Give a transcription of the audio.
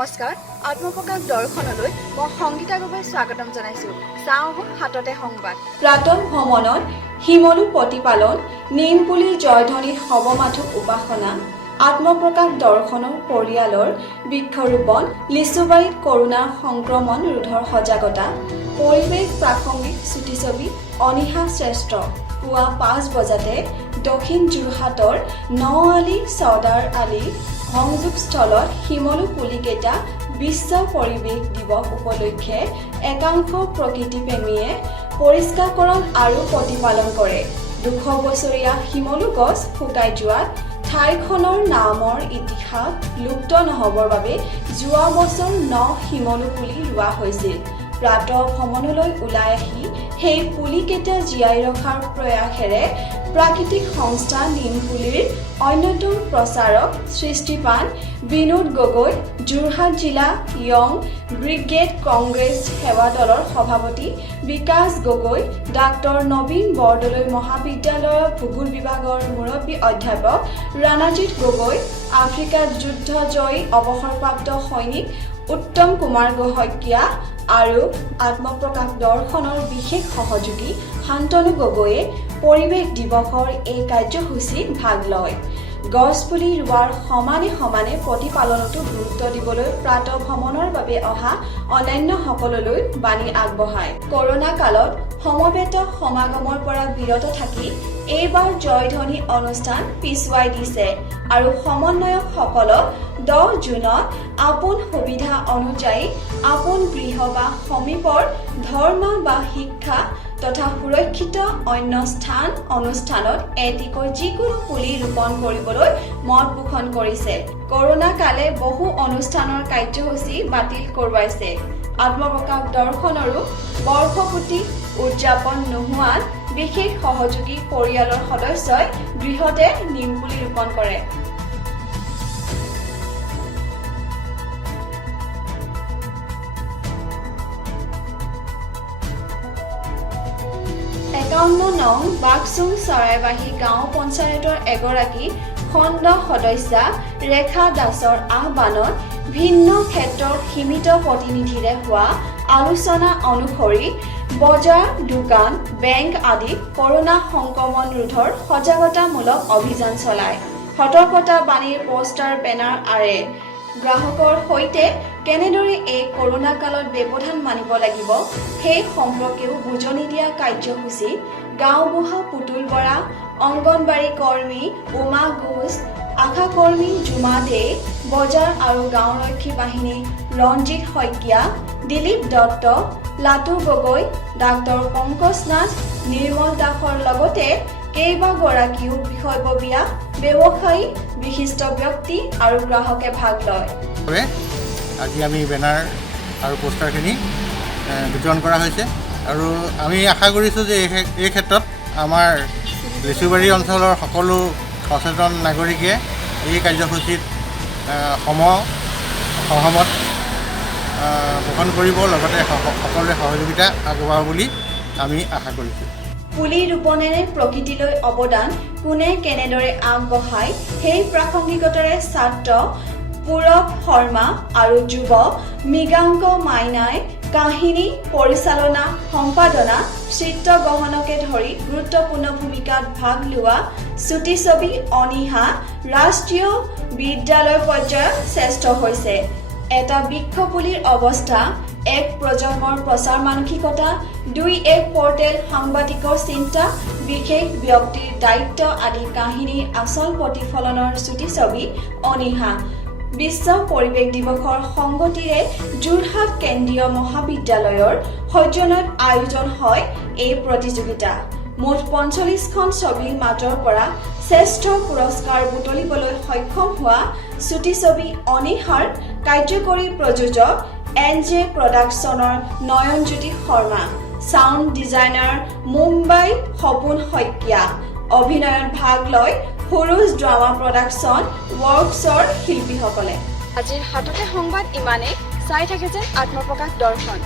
নমস্কাৰ আত্মপ্ৰকাশ দৰ্শনলৈ মই সংগীতা গগৈ স্বাগতম জনাইছোঁ। চাওঁ হাততে সংবাদ। প্ৰাতঃ ভ্ৰমণত শিমলু প্ৰতিপালন, নিমপুলি জয়ধ্বনিত সবমাথু উপাসনা, আত্মপ্ৰকাশ দৰ্শনৰ পৰিয়ালৰ বৃক্ষৰোপণ, লিচুবাৰীত কৰোনা সংক্ৰমণ ৰোধৰ সজাগতা, পৰিৱেশ প্ৰাসংগিক চুটিছবি অনিশা শ্ৰেষ্ঠ। পুৱা 5 বজাতে দক্ষিণ যোৰহাটৰ নআলি চৰ্দাৰ আলী সংযোগস্থলত শিমলু পুলিকেইটা বিশ্ব পৰিৱেশ দিৱস উপলক্ষে একাংশ প্ৰকৃতিপ্ৰেমীয়ে পৰিষ্কাৰকৰণ আৰু প্ৰতিপালন কৰে। 200 বছৰীয়া শিমলু গছ শুকাই যোৱাত ঠাইখনৰ নামৰ ইতিহাস লুপ্ত নহবৰ বাবে যোৱা বছৰ 9 শিমলু পুলি ৰোৱা হৈছিল। প্ৰাতঃ ভ্ৰমণলৈ ওলাই আহি সেই পুলিকেইটা জীয়াই ৰখাৰ প্ৰয়াসেৰে প্ৰাকৃতিক সংস্থা নিমপুলিৰ অন্যতম প্ৰচাৰক সৃষ্টিপান বিনোদ গগৈ, যোৰহাট জিলা য়ং ব্ৰিগেড কংগ্ৰেছ সেৱা দলৰ সভাপতি বিকাশ গগৈ, ডাক্তৰ নবীন বৰদলৈ মহাবিদ্যালয়ৰ ভূগোল বিভাগৰ মুৰব্বী অধ্যাপক ৰাণাজিৎ গগৈ, আফ্ৰিকাত যুদ্ধজয়ী অৱসৰপ্ৰাপ্ত সৈনিক উত্তম কুমাৰ শইকীয়া আৰু আত্মপ্ৰকাশ দৰ্শনৰ বিশেষ সহযোগী শান্তনু গগৈয়ে পৰিৱেশ দিৱসৰ এই কাৰ্যসূচীত ভাগ লয়। গছপুলি ৰোৱাৰ সমানে সমানে প্ৰতিপালনতো গুৰুত্ব দিবলৈ প্ৰাতঃ ভ্ৰমণৰ বাবে অহা অন্যান্যসকললৈ বাণী আগবঢ়ায়। কৰোনা কালত সমবেত সমাগমৰ পৰা বিৰত থাকি এইবাৰ জয়ধ্বনি অনুষ্ঠান পিছুৱাই দিছে আৰু সমন্বয়কসকলক 10 জুনত আপোন সুবিধা অনুযায়ী আপোন গৃহ বা সমীপৰ ধৰ্ম বা শিক্ষা তথা সুৰক্ষিত অন্য স্থান অনুষ্ঠানত এটিকৈ যিকোনো পুলি ৰোপণ কৰিবলৈ মত পোষণ কৰিছে। কৰোনা কালে বহু অনুষ্ঠানৰ কাৰ্যসূচী বাতিল কৰোৱাইছে। আত্মপ্ৰকাশ দৰ্শনৰো বৰ্ষপূৰ্তি উদযাপন নোহোৱাত বিশেষ সহযোগী পৰিয়ালৰ সদস্যই গৃহতে নিমপুলি ৰোপণ কৰে। নং বাঘচুং চৰাইবাহী গাঁও পঞ্চায়তৰ এগৰাকী খণ্ড সদস্যা ৰেখা দাসৰ আহ্বানত ভিন্ন ক্ষেত্ৰৰ সীমিত প্ৰতিনিধিৰে হোৱা আলোচনা অনুসৰি বজাৰ, দোকান, বেংক আদি কৰোনা সংক্ৰমণ ৰোধৰ সজাগতামূলক অভিযান চলায়। সতৰ্কতা বাণীৰ পোষ্টাৰ বেনাৰ আৰে গ্ৰাহকৰ সৈতে কেনেদৰে এই কৰোনা কালত ব্যৱধান মানিব লাগিব সেই সম্পৰ্কেও বুজনি দিয়া কাৰ্যসূচী গাঁওবুঢ়া পুতুল বৰা, অংগনবাড়ী কৰ্মী উমা ঘোষ, আশা কৰ্মী জুমা দে, বজাৰ আৰু গাঁওৰক্ষী বাহিনী ৰঞ্জিত শইকীয়া, দিলীপ দত্ত, লাটু গগৈ, ডাক্তৰ পংকজ নাথ, নিৰ্মল দাসৰ লগতে কেইবাগৰাকীও বিষয়ববীয়া ব্যৱসায়ী, বিশিষ্ট ব্যক্তি আৰু গ্ৰাহকে ভাগ লয়। আজি আমি বেনাৰ আৰু পোষ্টাৰখিনি বিতৰণ কৰা হৈছে আৰু আমি আশা কৰিছোঁ যে এই ক্ষেত্ৰত আমাৰ লিচুবাৰী অঞ্চলৰ সকলো সচেতন নাগৰিকে এই কাৰ্যসূচীত সহমত পোষণ কৰিব, লগতে সকলোৱে সহযোগিতা আগবঢ়াব বুলি আমি আশা কৰিছোঁ। পুলি ৰোপণেৰে প্ৰকৃতিলৈ অৱদান কোনে কেনেদৰে আগবঢ়ায় সেই প্ৰাসংগিকতাৰে ছাত্ৰ পূৰৱ শৰ্মা আৰু যুৱ মৃগাংক মাইনাই কাহিনী পৰিচালনা, সম্পাদনা, চিত্ৰগ্ৰহণকে ধৰি গুৰুত্বপূৰ্ণ ভূমিকাত ভাগ লোৱা চুটিছবি অনিশা ৰাষ্ট্ৰীয় বিদ্যালয় পৰ্যায়ত শ্ৰেষ্ঠ হৈছে। এটা বৃক্ষপুলিৰ অৱস্থা, এক প্ৰজন্মৰ প্ৰচাৰ মানসিকতা, 2 পৰ্টেল সাংবাদিকৰ চিন্তা, বিশেষ ব্যক্তিৰ দায়িত্ব আদি কাহিনীৰ আচল প্ৰতিফলনৰ চুটিছবি অনিশা। বিশ্ব পৰিৱেশ দিৱসৰ সংগতিৰে যোৰহাট কেন্দ্ৰীয় মহাবিদ্যালয়ৰ সৌজন্যত আয়োজন হয় এই প্ৰতিযোগিতা। মুঠ 45খন ছবিৰ মাজৰ পৰা শ্ৰেষ্ঠ পুৰস্কাৰ বুটলিবলৈ সক্ষম হোৱা চুটিছবি অনিশাৰ কাৰ্যকৰী প্ৰযোজক NJ প্ৰডাকশ্যনৰ Nayanjyoti Sharma, sound designer Mumbai সপোন শইকীয়া, অভিনয়ত ভাগ লয় সুৰুজ ড্ৰামা প্ৰডাকশ্যন ৱৰ্কছৰ শিল্পীসকলে। আজিৰ হাততে সংবাদ ইমানেই। চাই থাকে যেন আত্মপ্ৰকাশ দৰ্শন।